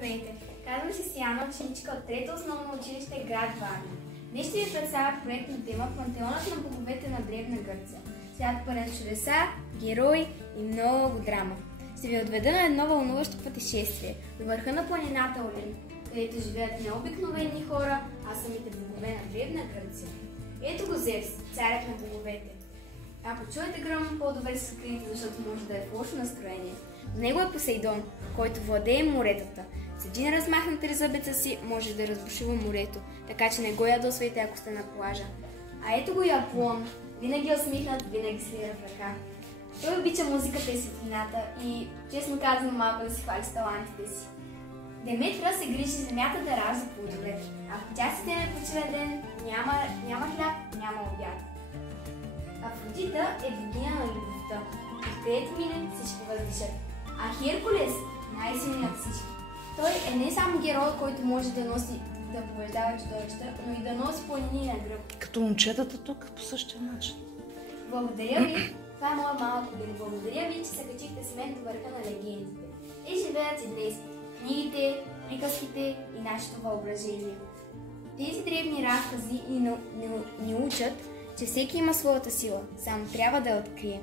Здравейте! Казвам се Сияна, ученичка от трето основно училище град Варна. Днес ще ви представя проектна тема Пантеонът на боговете на Древна Гърция. Свят пълен чудеса, герои и много драма. Ще ви отведа на едно вълнуващо пътешествие до върха на планината Олимп, където живеят необикновени хора, а самите богове на Древна Гърция. Ето го Зевс, царят на боговете. Ако чуете гръм, по-добре се скриете, защото може да е в лошо настроение. До него е Посейдон, който владее моретата. С един размахнат трезъбеца си може да разбушува морето, така че не го ядосвайте, ако сте на плажа. А ето го и Аполон, винаги усмихнат, винаги с лира в ръка. Той обича музиката и светлината и, честно казвам, малко да си хвали с талантите си. Деметра се грижи земята да ражда плодове. Ако тя си теме почивен ден, няма хляб, няма обяд. Афродита е богиня на любовта. Откъдето мине, всички въздишат. А Херкулес, най-силният всички. Той е не само герой, който може да побеждава чудовища, но и да носи планини на гръб. Като момчетата тук по същия начин. Благодаря ви. Това е моя малък обид. Благодаря ви, че се качихте с мен до върха на легендите. Те живеят и днес. Книгите, приказките и нашето въображение. Тези древни разкази ни учат, че всеки има своята сила, само трябва да я открие.